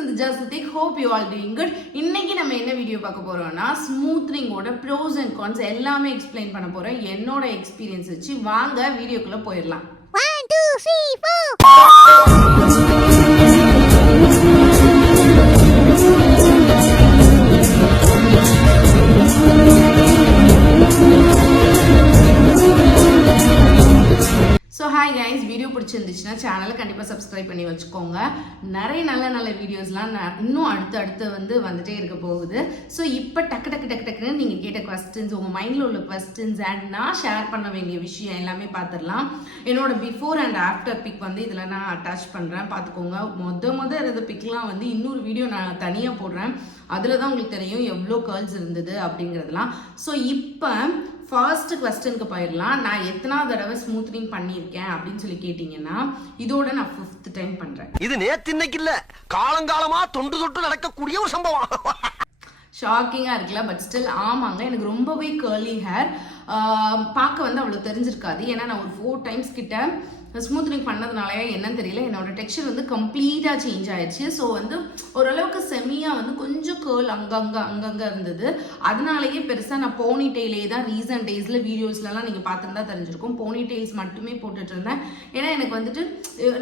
இந்த ஜாஸ்திக் hope you all doing good. இன்னைக்கு நம்ம என்ன வீடியோ பார்க்க போறோம்னா ஸ்மூத்னிங்கோட ப்ரோஸ் அண்ட் கான்ஸ் எல்லாமே எக்ஸ்பிளைன் பண்ண போறேன் என்னோட எக்ஸ்பீரியன்ஸ் வச்சு. வாங்க வீடியோக்குள்ள போயிடலாம். 1 2 3 4 ஸோ ஹாய் கைஸ், வீடியோ பிடிச்சிருந்துச்சுன்னா சேனலை கண்டிப்பாக சப்ஸ்கிரைப் பண்ணி வச்சுக்கோங்க. நிறைய நல்ல வீடியோஸ்லாம் இன்னும் அடுத்து வந்துட்டே இருக்க போகுது. ஸோ இப்போ டக்குன்னு நீங்கள் கேட்ட கொஸ்டின்ஸ், உங்கள் மைண்டில் உள்ள கொஸ்டின்ஸ் அண்ட் நான் ஷேர் பண்ண வேண்டிய விஷயம் எல்லாமே பார்த்துடலாம். என்னோட பிஃபோர் அண்ட் ஆஃப்டர் பிக் இதில் நான் அட்டாச் பண்ணுறேன், பார்த்துக்கோங்க. மொத இருந்த பிக்லாம் இன்னொரு வீடியோ நான் தனியாக போடுறேன். அதில் தான் உங்களுக்கு தெரியும் எவ்வளோ கேர்ள்ஸ் இருந்தது அப்படிங்கிறதுலாம். ஸோ இப்போ ஃபர்ஸ்ட் கொஸ்டினுக்கு போயிடலாம். நான் எத்தனாவது தடவை ஸ்மூத்னிங் பண்ணியிருக்கேன் அப்படின்னு சொல்லி கேட்டிங்கன்னா, இதோட நான் 5th டைம் பண்ணுறேன். இது நேத்து இன்னைக்கு இல்ல, காலங்காலமா தொட்டு நடக்கக்கூடிய ஒரு சம்பவம். ஷாக்கிங்காக இருக்குல்ல, பட் ஸ்டில் ஆமாங்க, எனக்கு ரொம்பவே கேர்லி ஹேர். பார்க்க அவ்வளோ தெரிஞ்சிருக்காது. ஏன்னா நான் ஒரு 4 டைம்ஸ் கிட்ட ஸ்மூத்னிங் பண்ணதுனாலயே என்னன்னு தெரியல, என்னோட டெக்ஸ்சர் கம்ப்ளீட்டாக சேஞ்ச் ஆயிடுச்சு. ஸோ ஓரளவுக்கு செமியாக கொஞ்சம் கேர்ள் அங்கங்கே இருந்தது. அதனாலேயே பெருசாக நான் போனி டெய்லே தான் ரீசன்ட் டேஸில் வீடியோஸ்லாம் நீங்கள் பார்த்துருந்தா தெரிஞ்சிருக்கும். போனி டெய்ல்ஸ் மட்டுமே போட்டுட்டு இருந்தேன். ஏன்னா எனக்கு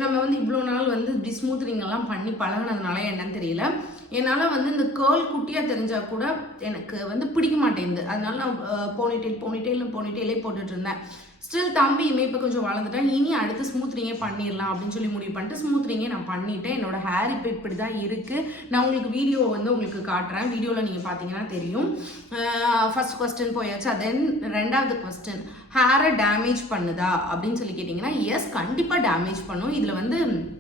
நம்ம இவ்வளோ நாள் இப்படி ஸ்மூத்னிங் எல்லாம் பண்ணி பழகினதுனால என்னன்னு தெரியல, என்னால் இந்த கேர்ள் குட்டியாக தெரிஞ்சால் கூட எனக்கு பிடிக்க மாட்டேங்குது. அதனால நான் போனிடெயிலே போட்டுட்டு இருந்தேன். ஸ்டில் தம்பியுமே இப்போ கொஞ்சம் வளர்ந்துட்டேன். இனி அடுத்து ஸ்மூத்னிங்கே பண்ணிடலாம் அப்படின்னு சொல்லி முடிவு பண்ணிட்டு ஸ்மூத்னிங்கே நான் பண்ணிட்டேன். என்னோட ஹேர் இப்போ இப்படி தான் இருக்குது. நான் உங்களுக்கு வீடியோ உங்களுக்கு காட்டுறேன். வீடியோவில் நீங்கள் பார்த்தீங்கன்னா தெரியும். ஃபர்ஸ்ட் கொஸ்டின் போயாச்சு. தென் ரெண்டாவது கொஸ்டின், ஹேரை டேமேஜ் பண்ணுதா அப்படின்னு சொல்லி கேட்டிங்கன்னா, எஸ், கண்டிப்பாக டேமேஜ் பண்ணும். இதில்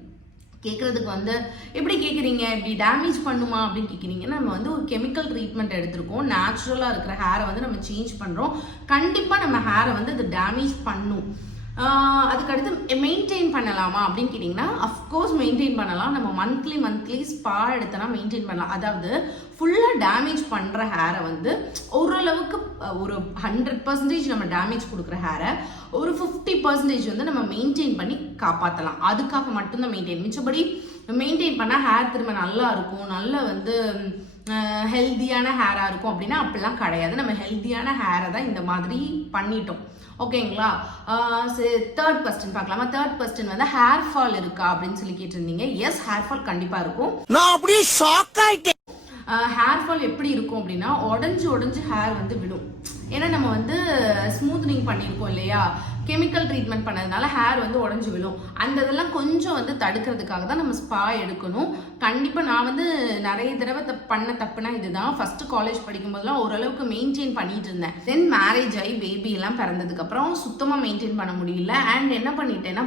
கேட்குறதுக்கு எப்படி கேட்குறீங்க, இப்படி டேமேஜ் பண்ணுமா அப்படின்னு கேட்குறீங்கன்னா, நம்ம ஒரு கெமிக்கல் ட்ரீட்மெண்ட் எடுத்திருக்கோம். நேச்சுரலாக இருக்கிற ஹேரை நம்ம சேஞ்ச் பண்ணுறோம். கண்டிப்பாக நம்ம ஹேரை அது டேமேஜ் பண்ணும். அதுக்கடுத்து மெயின்டைன் பண்ணலாமா அப்படின்னு கேட்டிங்கன்னா, அஃப்கோர்ஸ் மெயின்டைன் பண்ணலாம். நம்ம மந்த்லி ஸ்பா எடுத்தோன்னா மெயின்டைன் பண்ணலாம். அதாவது ஃபுல்லாக டேமேஜ் பண்ணுற ஹேரை ஓரளவுக்கு ஒரு 100% நம்ம டேமேஜ் கொடுக்குற ஹேரை ஒரு 50% நம்ம மெயின்டைன் பண்ணி காப்பாற்றலாம். அதுக்காக மட்டும்தான் மெயின்டைன். மிச்சபடி மெயின்டைன் பண்ணால் ஹேர் திரும்ப நல்லா இருக்கும், நல்ல ஹெல்த்தியான ஹேராக இருக்கும் அப்படின்னா அப்படிலாம் கிடையாது. நம்ம ஹெல்த்தியான ஹேரை தான் இந்த மாதிரி பண்ணிட்டோம். ஓகேங்களா? தேர்ட் கொஸ்டின் பார்க்கலாமா? தேர்ட் கொஸ்டின் ஹேர் ஃபால் இருக்கா அப்படின்னு சொல்லி கேட்டிருந்தீங்க. எஸ், ஹேர் ஃபால் கண்டிப்பாக இருக்கும். நான் அப்படியே ஷாக் ஆயிட்டேன். ஹேர் ஃபால் எப்படி இருக்கும் அப்படின்னா, உடஞ்சு ஹேர் விடும். ஏன்னா நம்ம ஸ்மூத்னிங் பண்ணியிருக்கோம் இல்லையா, கெமிக்கல் ட்ரீட்மெண்ட் பண்ணதுனால ஹேர் உடஞ்சு விழும். அந்த இதெல்லாம் கொஞ்சம் தடுக்கிறதுக்காக தான் நம்ம ஸ்பா எடுக்கணும். கண்டிப்பாக நான் நிறைய தடவை பண்ண தப்புனா இதுதான். ஃபர்ஸ்ட் காலேஜ் படிக்கும்போதெல்லாம் ஓரளவுக்கு மெயின்டைன் பண்ணிட்டு இருந்தேன். தென் மேரேஜ் ஆகி பேபி எல்லாம் பிறந்ததுக்கப்புறம் சுத்தமாக மெயின்டைன் பண்ண முடியல. அண்ட் என்ன பண்ணிட்டேன்னா,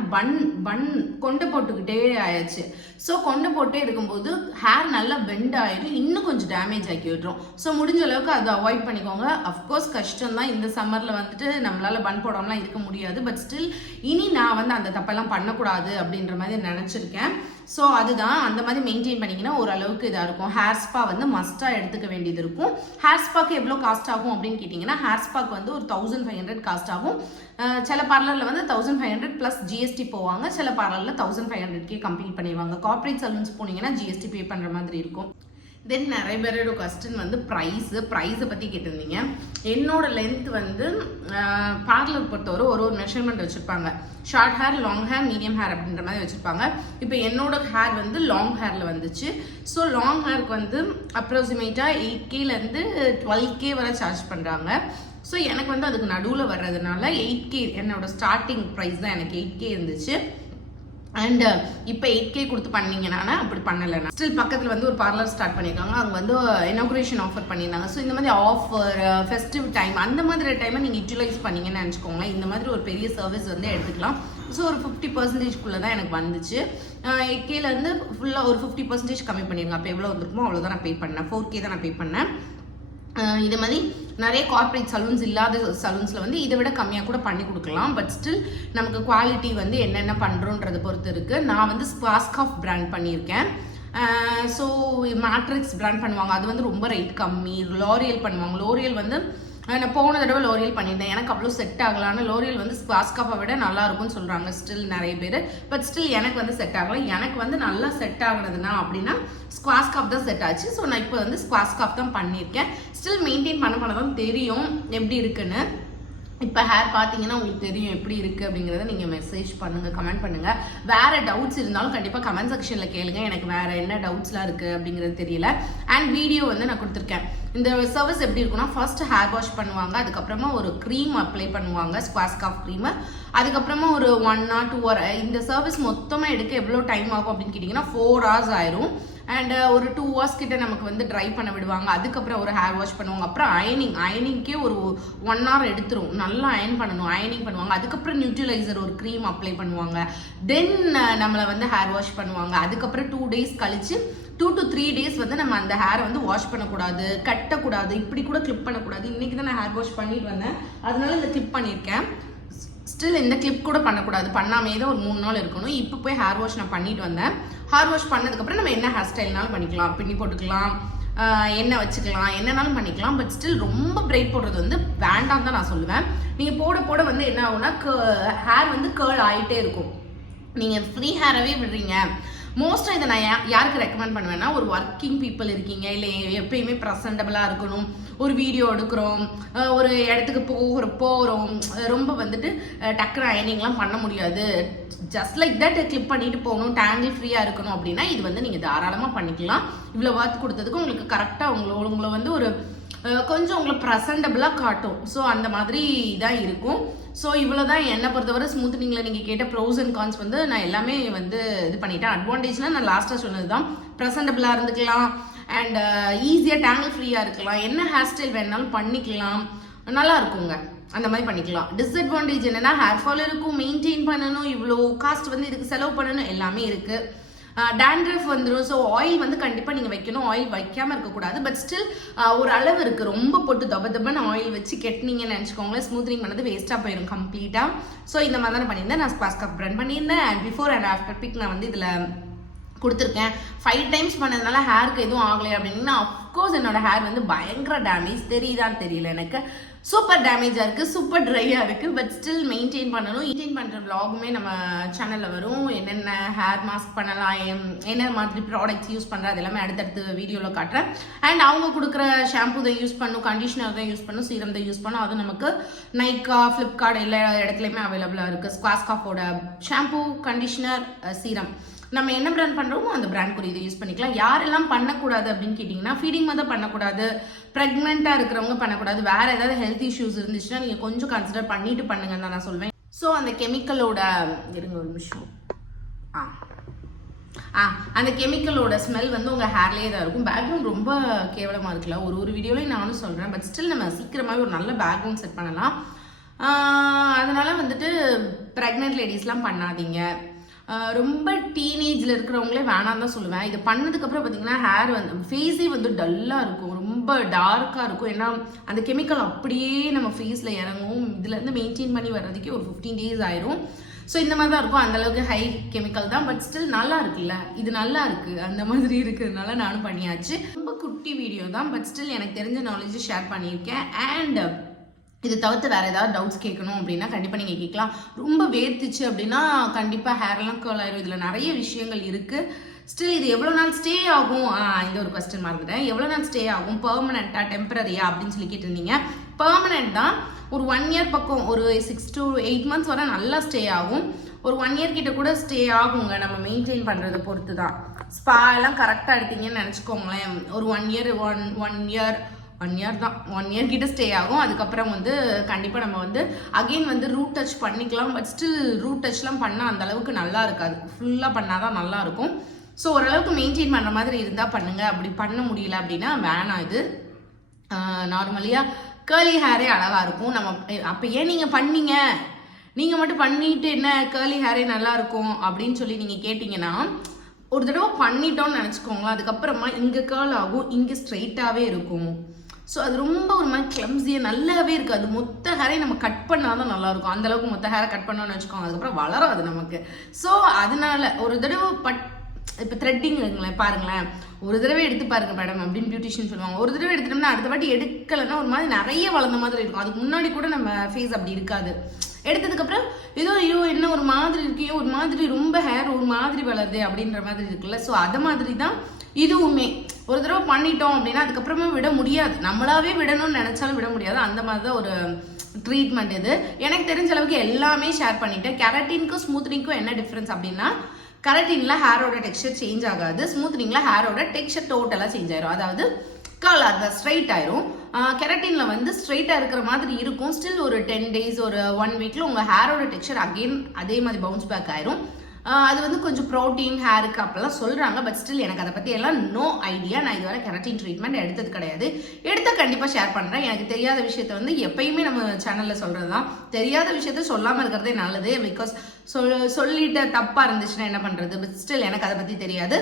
பன் கொண்டை போட்டுக்கிட்டே ஆயாச்சு. ஸோ கொண்டை போட்டே இருக்கும்போது ஹேர் நல்லா பெண்ட் ஆகிடும், இன்னும் கொஞ்சம் டேமேஜ் ஆக்கி விட்டுரும். ஸோ முடிஞ்ச அளவுக்கு அதை அவாய்ட் பண்ணிக்கோங்க. அஃப்கோர்ஸ் கஷ்டம் தான், இந்த சம்மரில் நம்மளால பன் போடாமலாம் இருக்க முடியாது. பட் ஸ்டில் இனி நான் அந்த தப்பெல்லாம் பண்ணக்கூடாது அப்படின்ற மாதிரி நினச்சிருக்கேன். ஸோ அதுதான், அந்த மாதிரி மெயின்டைன் பண்ணிங்கன்னா ஓரளவுக்கு இதாக இருக்கும். ஹேர் ஸ்பா மஸ்ட்டாக எடுத்துக்க வேண்டியது இருக்கும். ஹேர் ஸ்பாக்கு எவ்வளோ காஸ்ட் ஆகும் அப்படின்னு கேட்டிங்கன்னா, ஹேர் ஸ்பாக்கு ஒரு 1500 காஸ்ட் ஆகும். சில பார்லரில் 1500 ப்ளஸ் ஜிஎஸ்டி போவாங்க. சில பார்லரில் 1500 கம்ப்ளீட் பண்ணிடுவாங்க. கார்பரேட் சலூன்ஸ் போனீங்கன்னா ஜிஎஸ்டி பே பண்ணுற மாதிரி இருக்கும். தென் நிறைய பேரோட கொஸ்டின் ப்ரைஸை பற்றி கேட்டிருந்தீங்க. என்னோட லென்த் பார்லர் பொறுத்தவரை ஒரு மெஷர்மெண்ட் வச்சுருப்பாங்க. Short hair, long hair, medium hair அப்படின்ற மாதிரி வச்சுருப்பாங்க. இப்போ என்னோட ஹேர் லாங் ஹேரில் வந்துச்சு. ஸோ லாங் ஹேருக்கு அப்ராக்சிமேட்டாக 8Kலேருந்து 12K வரை சார்ஜ் பண்ணுறாங்க. ஸோ எனக்கு அதுக்கு நடுவில் வர்றதுனால 8K என்னோட ஸ்டார்டிங் ப்ரைஸ் தான். எனக்கு 8K இருந்துச்சு. அண்ட் இப்போ 8K கொடுத்து பண்ணீங்கன்னா அப்படி பண்ணலைன்னா ஸ்டில் பக்கத்தில் ஒரு பார்லர் ஸ்டார்ட் பண்ணியிருக்காங்க. அவங்க இனாகுரேஷன் ஆஃபர் பண்ணியிருந்தாங்க. ஸோ இந்த மாதிரி ஆஃபர், ஃபெஸ்டிவ் டைம், அந்த மாதிரி டைமை நீங்கள் யூட்டிலைஸ் பண்ணீங்கன்னு நினச்சிக்கோங்களேன். இந்த மாதிரி ஒரு பெரிய சர்வீஸ் எடுத்துக்கலாம். ஸோ ஒரு 50%குள்ளே தான் எனக்கு வந்துச்சு. 8Kலேருந்து ஃபுல்லாக ஒரு 50% கம்மி பண்ணிடுங்க. அப்போ எவ்வளோ வந்துருக்குமோ அவ்வளோதான் நான் பே பண்ணேன். 4K தான் நான் பே பண்ணேன். இது மாதிரி நிறைய கார்பரேட் சலூன்ஸ் இல்லாத சலூன்ஸில் இதை விட கம்மியாக கூட பண்ணி கொடுக்கலாம். பட் ஸ்டில் நமக்கு குவாலிட்டி என்னென்ன பண்ணுறோன்றதை பொறுத்து இருக்குது. நான் ஸ்பாஸ்காஃப் பிராண்ட் பண்ணியிருக்கேன். ஸோ மேட்ரிக்ஸ் பிராண்ட் பண்ணுவாங்க, அது ரொம்ப ரேட் கம்மி. லோரியல் பண்ணுவாங்க. லோரியல் நான் போன தடவை லோரியல் பண்ணியிருந்தேன், எனக்கு அவ்வளோ செட் ஆகலான்னு. லோரியல் வந்து ஸ்குவாஸ்காப்பை விட நல்லா இருக்கும்னு சொல்கிறாங்க ஸ்டில் நிறைய பேர். பட் ஸ்டில் எனக்கு வந்து செட் ஆகலை. எனக்கு வந்து நல்லா செட் ஆகுறதுனா அப்படின்னா ஸ்குவாஸ்காப் தான் செட் ஆச்சு. ஸோ நான் இப்போ வந்து ஸ்குவாஸ்காப் தான் பண்ணியிருக்கேன். ஸ்டில் மெயின்டைன் பண்ண தான் தெரியும் எப்படி இருக்குன்னு. இப்போ ஹேர் பார்த்தீங்கன்னா உங்களுக்கு தெரியும் எப்படி இருக்குது அப்படிங்கிறத நீங்கள் மெசேஜ் பண்ணுங்கள், கமெண்ட் பண்ணுங்கள். வேறு டவுட்ஸ் இருந்தாலும் கண்டிப்பாக கமெண்ட் செக்ஷனில் கேளுங்க. எனக்கு வேறு என்ன டவுட்ஸ்லாம் இருக்குது அப்படிங்கிறது தெரியல. அண்ட் வீடியோ வந்து நான் கொடுத்துருக்கேன். இந்த சர்வீஸ் எப்படி இருக்குன்னா, ஃபர்ஸ்ட் ஹேர் வாஷ் பண்ணுவாங்க, அதுக்கப்புறமா ஒரு க்ரீம் அப்ளை பண்ணுவாங்க, ஸ்குவாஸ்காப் க்ரீமு. அதுக்கப்புறமா ஒரு 1 or 2 hour. இந்த சர்வீஸ் மொத்தமாக எடுக்க எவ்வளோ டைம் ஆகும் அப்படின்னு கேட்டிங்கன்னா 4 hours ஆயிரும். அண்ட் ஒரு 2 hours கிட்ட நமக்கு வந்து ட்ரை பண்ண விடுவாங்க. அதுக்கப்புறம் ஒரு ஹேர் வாஷ் பண்ணுவாங்க. அப்புறம் அயனிங்கே ஒரு 1 hour எடுத்துரும். நல்லா அயன் பண்ணணும், அயனிங் பண்ணுவாங்க. அதுக்கப்புறம் நியூட்ரலைசர் ஒரு க்ரீம் அப்ளை பண்ணுவாங்க. தென் நம்மளை வந்து ஹேர் வாஷ் பண்ணுவாங்க. அதுக்கப்புறம் 2 days கழிச்சு 2 to 3 days வந்து நம்ம அந்த ஹேரை வந்து வாஷ் பண்ணக்கூடாது, கட்டக்கூடாது, இப்படி கூட கிளிப் பண்ணக்கூடாது. இன்னைக்கு தான் நான் ஹேர் வாஷ் பண்ணிட்டு வந்தேன், அதனால இந்த கிளிப் பண்ணியிருக்கேன். ஸ்டில் இந்த கிளிப் கூட பண்ணக்கூடாது, பண்ணாமே தான் ஒரு 3 நாள் இருக்கணும். இப்போ போய் ஹேர் வாஷ் நான் பண்ணிட்டு வந்தேன். ஹேர் வாஷ் பண்ணதுக்கப்புறம் நம்ம என்ன ஹேர் ஸ்டைல்னாலும் பண்ணிக்கலாம், பின்னி போட்டுக்கலாம், எண்ணெய் வச்சுக்கலாம், என்னன்னாலும் பண்ணிக்கலாம். பட் ஸ்டில் ரொம்ப பிரைட் போடுறது வந்து வேண்டாம் தான் நான் சொல்லுவேன். நீங்கள் போட போட வந்து என்ன ஆகும்னா ஹேர் வந்து கேர்ள் ஆகிட்டே இருக்கும். நீங்கள் ஃப்ரீ ஹேரவே விடுறீங்க. மோஸ்ட்டாக இதை நான் யாருக்கு ரெக்கமெண்ட் பண்ணுவேன்னா, ஒரு ஒர்க்கிங் பீப்புள் இருக்கீங்க, இல்லை எப்பயுமே ப்ரெசன்டபுளாக இருக்கணும், ஒரு வீடியோ எடுக்கிறோம், ஒரு இடத்துக்கு போகிறோம், ரொம்ப வந்துட்டு டக்குனு அயனிங்லாம் பண்ண முடியாது, ஜஸ்ட் லைக் தட் கிளிப் பண்ணிட்டு போகணும், டேங்கிள் ஃப்ரீயாக இருக்கணும் அப்படின்னா இது வந்து நீங்கள் தாராளமாக பண்ணிக்கலாம். இவ்வளோ ஒர்க் கொடுத்ததுக்கு உங்களுக்கு கரெக்டாக உங்களை வந்து ஒரு கொஞ்சம் உங்களை ப்ரெசன்டபுளாக காட்டும். ஸோ அந்த மாதிரி தான் இருக்கும். ஸோ இவ்வளோ தான் என்னை பொறுத்தவரை ஸ்மூத்னிங்கில் நீங்கள் கேட்ட ப்ரோஸ் அண்ட் கான்ஸ் வந்து நான் எல்லாமே வந்து இது பண்ணிட்டேன். அட்வான்டேஜ்னால் நான் லாஸ்ட்டாக சொன்னது தான், ப்ரெசன்டபுளாக இருந்துக்கலாம் அண்ட் ஈஸியாக டேங்கிள் ஃப்ரீயாக இருக்கலாம், என்ன ஹேர் ஸ்டைல் வேணாலும் பண்ணிக்கலாம், நல்லா இருக்குங்க, அந்த மாதிரி பண்ணிக்கலாம். டிஸ்அட்வான்டேஜ் என்னன்னா ஹேர் ஃபால் இருக்கும், மெயின்டைன் பண்ணணும், இவ்வளோ காஸ்ட் வந்து இதுக்கு செலவு பண்ணணும், எல்லாமே இருக்குது. டேண்ட்ரஃப் வந்துடும். ஸோ ஆயில் வந்து கண்டிப்பாக நீங்கள் வைக்கணும், ஆயில் வைக்காமல் இருக்கக்கூடாது. பட் ஸ்டில் ஒரு அளவு இருக்குது. ரொம்ப போட்டு தபன்னு ஆயில் வச்சு கெட்டினீங்கன்னு நினச்சிக்கோங்களேன், ஸ்மூத்னிங் பண்ணது வேஸ்ட்டாக போயிடும் கம்ப்ளீட்டாக. ஸோ இந்த மாதிரி தான் பண்ணியிருந்தேன். நான் ஸ்குவாஸ்காப் ரன் பண்ணியிருந்தேன். And before and after pic நான் வந்து இதில் கொடுத்துருக்கேன். 5 times பண்ணதுனால ஹேருக்கு எதுவும் ஆகலை அப்படின்னா, அஃப்கோர்ஸ் என்னோட ஹேர் வந்து பயங்கர டேமேஜ், தெரியுதான்னு தெரியல எனக்கு, சூப்பர் டேமேஜாக இருக்குது, சூப்பர் ட்ரையாக இருக்குது. பட் ஸ்டில் மெயின்டைன் பண்ணணும். மெயின்டைன் பண்ணுற விலாகுமே நம்ம சேனலில் வரும். என்னென்ன ஹேர் மாஸ்க் பண்ணலாம், என்ன மாதிரி ப்ராடக்ட்ஸ் யூஸ் பண்ணுறது, அது எல்லாமே அடுத்தடுத்து வீடியோவில் காட்டுறேன். அண்ட் அவங்க கொடுக்குற ஷாம்பு தான் யூஸ் பண்ணும், கண்டிஷனர் தான் யூஸ் பண்ணும், சீரம் தான் யூஸ் பண்ணும். அது நமக்கு நைக்கா, ஃப்ளிப்கார்ட் எல்லா இடத்துலையுமே அவைலபிளாக இருக்குது. ஸ்குவாஸ்காப்போட ஷாம்பு, கண்டிஷனர், சீரம் நம்ம என்ன பிராண்ட் பண்ணுறோமோ அந்த பிராண்ட் இதை யூஸ் பண்ணிக்கலாம். யாரெல்லாம் பண்ணக்கூடாது அப்படின்னு கேட்டிங்கன்னா, ஃபீடிங் மதம் பண்ணக்கூடாது, ப்ரெக்னெண்ட்டாக இருக்கிறவங்க பண்ணக்கூடாது, வேறு ஏதாவது ஹெல்த் இஷ்யூஸ் இருந்துச்சுன்னா நீங்கள் கொஞ்சம் கன்சிடர் பண்ணிட்டு பண்ணுங்கன்னு தான் நான் சொல்வேன். ஸோ அந்த கெமிக்கலோட இருங்க ஒரு நிமிஷம் அந்த கெமிக்கலோட ஸ்மெல் வந்து உங்கள் ஹேர்லேயே தான் இருக்கும். பேக்ரவுண்ட் ரொம்ப கேவலமாக இருக்குல்ல, ஒரு வீடியோலையும் நானும் சொல்கிறேன். பட் ஸ்டில் நம்ம சீக்கிரமாகவே ஒரு நல்ல பேக்ரவுண்ட் செட் பண்ணலாம். அதனால் வந்துட்டு ப்ரெக்னென்ட் லேடிஸ்லாம் பண்ணாதீங்க. ரொம்ப டீனேஜில் இருக்கிறவங்களே வேணாம் தான் சொல்லுவேன். இது பண்ணதுக்கப்புறம் பார்த்தீங்கன்னா ஹேர் வந்து ஃபேஸே வந்து டல்லாக இருக்கும், ரொம்ப டார்க்காக இருக்கும். ஏன்னா அந்த கெமிக்கல் அப்படியே நம்ம ஃபேஸில் இறங்கும். இதுலேருந்து மெயின்டைன் பண்ணி வர்றதுக்கே ஒரு 15 days ஆயிரும். ஸோ இந்த மாதிரி தான் இருக்கும், அந்தளவுக்கு ஹை கெமிக்கல் தான். பட் ஸ்டில் நல்லா இருக்குல்ல, இது நல்லா இருக்குது, அந்த மாதிரி இருக்கிறதுனால நானும் பண்ணியாச்சு. ரொம்ப குட்டி வீடியோ தான், பட் ஸ்டில் எனக்கு தெரிஞ்ச நாலேஜ் ஷேர் பண்ணியிருக்கேன். அண்ட் இது தவிர்த்து வேறு ஏதாவது டவுட்ஸ் கேட்கணும் அப்படின்னா கண்டிப்பாக நீங்கள் கேட்கலாம். ரொம்ப வேர்த்துச்சு அப்படின்னா கண்டிப்பாக ஹேர்லாம் கேர்ள் ஆயிரும். இதில் நிறைய விஷயங்கள் இருக்குது. ஸ்டில் இது எவ்வளோ நாள் ஸ்டே ஆகும், இந்த ஒரு கொஸ்டின் மறந்துட்டேன், எவ்வளோ நாள் ஸ்டே ஆகும், பெர்மனெண்ட்டாக டெம்பரரியா அப்படின்னு சொல்லி கேட்டிருந்தீங்க. பெர்மனெண்ட் தான். ஒரு 1 year பக்கம், ஒரு 6 to 8 months வரை நல்லா ஸ்டே ஆகும். ஒரு 1 year கிட்ட கூட ஸ்டே ஆகுங்க, நம்ம மெயின்டைன் பண்ணுறதை பொறுத்து தான். ஸ்பா எல்லாம் கரெக்டாக எடுத்தீங்கன்னு நினச்சிக்கோங்களேன், ஒரு 1 year தான், 1 year கிட்ட ஸ்டே ஆகும். அதுக்கப்புறம் வந்து கண்டிப்பாக நம்ம வந்து அகெயின் வந்து ரூட் டச் பண்ணிக்கலாம். பட் ஸ்டில் ரூட் டச்லாம் பண்ணால் அந்த அளவுக்கு நல்லா இருக்காது, ஃபுல்லாக பண்ணால் தான் நல்லா இருக்கும். ஸோ ஓரளவுக்கு மெயின்டைன் பண்ணுற மாதிரி இருந்தால் பண்ணுங்கள். அப்படி பண்ண முடியல அப்படின்னா வேணாம். இது நார்மலியாக கேர்லி ஹேரே அழகாக இருக்கும். நம்ம அப்போ ஏன் நீங்கள் பண்ணீங்க, நீங்கள் மட்டும் பண்ணிட்டு என்ன கேர்லி ஹேரே நல்லா இருக்கும் அப்படின்னு சொல்லி நீங்கள் கேட்டிங்கன்னா, ஒரு தடவை பண்ணிட்டோம்னு நினச்சிக்கோங்களேன், அதுக்கப்புறமா இங்கே கேர்ல் ஆகும், இங்கே ஸ்ட்ரைட்டாகவே இருக்கும். ஸோ அது ரொம்ப ஒரு மாதிரி கிளம்ஸியாக நல்லாவே இருக்காது. மொத்த ஹேரை நம்ம கட் பண்ணால் தான் நல்லாயிருக்கும். அந்தளவுக்கு மொத்த ஹேரை கட் பண்ணோன்னு வச்சுக்கோங்க, அதுக்கப்புறம் வளராது நமக்கு. ஸோ அதனால ஒரு தடவை இப்போ த்ரெட்டிங் பாருங்களேன், ஒரு தடவை எடுத்து பாருங்க மேடம் அப்படின்னு பியூட்டிஷியன் சொல்லுவாங்க. ஒரு தடவை எடுத்துட்டோம்னா அடுத்த வாட்டி எடுக்கலைன்னா ஒரு மாதிரி நிறைய வளர்ந்த மாதிரி இருக்கும். அதுக்கு முன்னாடி கூட நம்ம ஃபேஸ் அப்படி இருக்காது. எடுத்ததுக்கப்புறம் ஏதோ ஐயோ என்ன ஒரு மாதிரி இருக்கையோ, ஒரு மாதிரி ரொம்ப ஹேர் ஒரு மாதிரி வளருது அப்படின்ற மாதிரி இருக்குல்ல. ஸோ அதை மாதிரி தான் இதுவுமே. ஒரு தடவை பண்ணிட்டோம் அப்படின்னா அதுக்கப்புறமா விட முடியாது. நம்மளாவே விடணும்னு நினைச்சாலும் விட முடியாது. அந்த மாதிரி தான் ஒரு ட்ரீட்மெண்ட் இது. எனக்கு தெரிஞ்ச அளவுக்கு எல்லாமே ஷேர் பண்ணிட்டேன். கெரட்டினுக்கும் ஸ்மூத்னிங்க்கும் என்ன டிஃப்ரென்ஸ் அப்படின்னா, கெரட்டின்ல ஹேரோட டெக்ஸ்சர் சேஞ்ச் ஆகாது, ஸ்மூத்னிங்ல ஹேரோட டெக்ஸ்சர் டோட்டலா சேஞ்ச் ஆயிரும். அதாவது கர்ல் அந்த ஸ்ட்ரைட் ஆயிரும். கெரட்டின்ல வந்து ஸ்ட்ரைட்டா இருக்கிற மாதிரி இருக்கும். ஸ்டில் ஒரு 10 days ஒரு 1 weekல உங்க ஹேரோட டெக்ஸ்சர் அகெயின் அதே மாதிரி பவுன்ஸ் பேக் ஆயிரும். அது வந்து கொஞ்சம் ப்ரோட்டீன் ஹேருக்கு அப்பெல்லாம் சொல்றாங்க. பட் ஸ்டில் எனக்கு அதை பத்தி எல்லாம் நோ ஐடியா. நான் இதுவரை கெரட்டின் ட்ரீட்மெண்ட் எடுத்தது கிடையாது. எடுத்த கண்டிப்பா ஷேர் பண்றேன். எனக்கு தெரியாத விஷயத்த வந்து எப்பயுமே நம்ம சேனல்ல சொல்றதுதான். தெரியாத விஷயத்த சொல்லாம இருக்கிறதே நல்லது. பிகாஸ் சொல்லிட்டு தப்பா இருந்துச்சுன்னா என்ன பண்றது. பட் ஸ்டில் எனக்கு அதை பத்தி தெரியாது.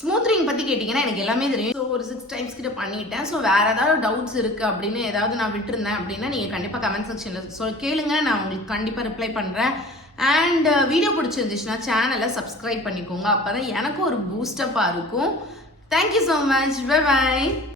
ஸ்மூத்னிங் பத்தி கேட்டீங்கன்னா எனக்கு எல்லாமே தெரியும். ஸோ ஒரு 6 times கிட்ட பண்ணிட்டேன். ஸோ வேற ஏதாவது டவுட்ஸ் இருக்கு அப்படின்னு ஏதாவது நான் விட்டுருந்தேன் அப்படின்னா நீங்க கண்டிப்பா கமெண்ட் செக்ஷன்ல கேளுங்க. நான் உங்களுக்கு கண்டிப்பா ரிப்ளை பண்றேன். அண்ட் வீடியோ பிடிச்சிருந்துச்சுன்னா சேனலை சப்ஸ்கிரைப் பண்ணிக்கோங்க. அப்பதான் எனக்கு ஒரு பூஸ்டப்பா இருக்கும். Thank you so much. Bye by.